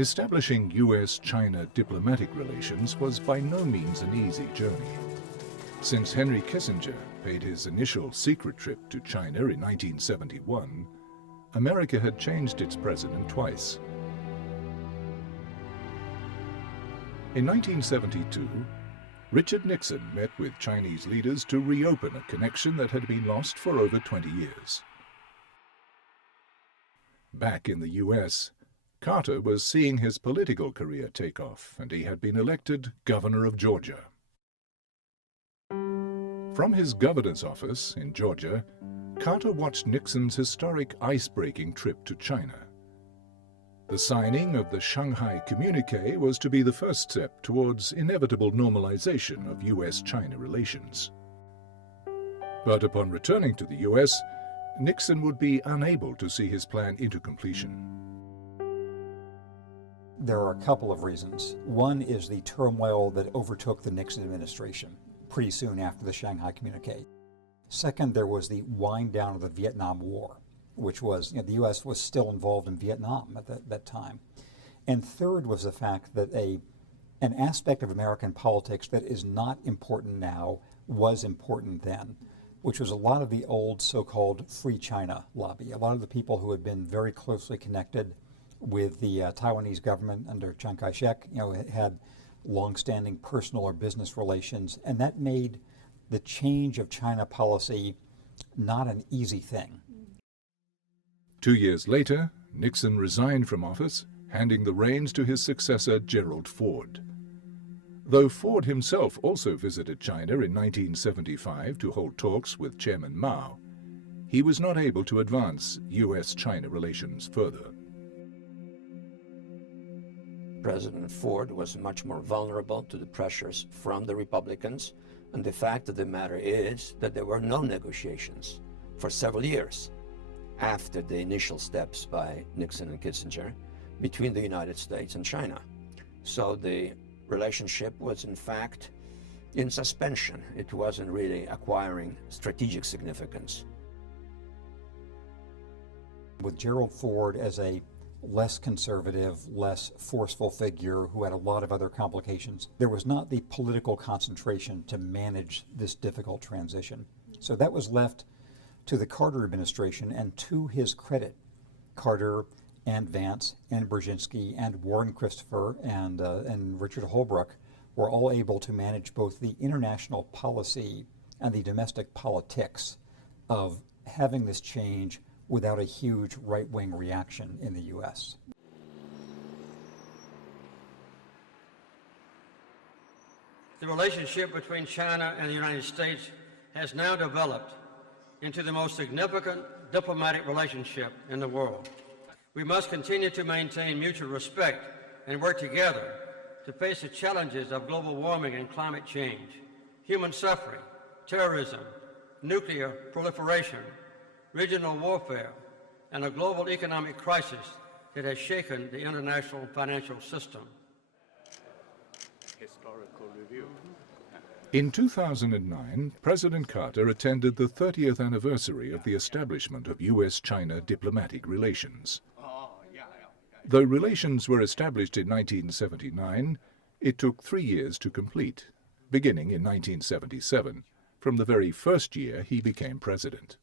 Establishing U.S.-China diplomatic relations was by no means an easy journey. Since Henry Kissinger paid his initial secret trip to China in 1971, America had changed its president twice. In 1972, Richard Nixon met with Chinese leaders to reopen a connection that had been lost for over 20 years. Back in the U.S., Carter was seeing his political career take off, and he had been elected governor of Georgia. From his governor's office in Georgia, Carter watched Nixon's historic ice-breaking trip to China. The signing of the Shanghai Communique was to be the first step towards inevitable normalization of U.S.-China relations. But upon returning to the U.S., Nixon would be unable to see his plan into completion. There are a couple of reasons. One is the turmoil that overtook the Nixon administration pretty soon after the Shanghai Communique. Second, there was the wind down of the Vietnam War, which was, the U.S. was still involved in Vietnam at that time. And third was the fact that an aspect of American politics that is not important now was important then, which was a lot of the old so-called Free China lobby. A lot of the people who had been very closely connected with the Taiwanese government under Chiang Kai-shek, had long-standing personal or business relations, and that made the change of China policy not an easy thing. 2 years later, Nixon resigned from office, handing the reins to his successor, Gerald Ford. Though Ford himself also visited China in 1975 to hold talks with Chairman Mao, he was not able to advance U.S.-China relations further. President Ford was much more vulnerable to the pressures from the Republicans, and the fact of the matter is that there were no negotiations for several years after the initial steps by Nixon and Kissinger between the United States and China. So the relationship was in fact in suspension. It wasn't really acquiring strategic significance. With Gerald Ford as a less conservative, less forceful figure who had a lot of other complications, there was not the political concentration to manage this difficult transition. So that was left to the Carter administration, and to his credit, Carter and Vance and Brzezinski and Warren Christopher and Richard Holbrooke were all able to manage both the international policy and the domestic politics of having this change without a huge right-wing reaction in the U.S. The relationship between China and the United States has now developed into the most significant diplomatic relationship in the world. We must continue to maintain mutual respect and work together to face the challenges of global warming and climate change, human suffering, terrorism, nuclear proliferation, regional warfare, and a global economic crisis that has shaken the international financial system. Historical review. In 2009, President Carter attended the 30th anniversary of the establishment of U.S.-China diplomatic relations. Though relations were established in 1979, it took 3 years to complete, beginning in 1977, from the very first year he became president.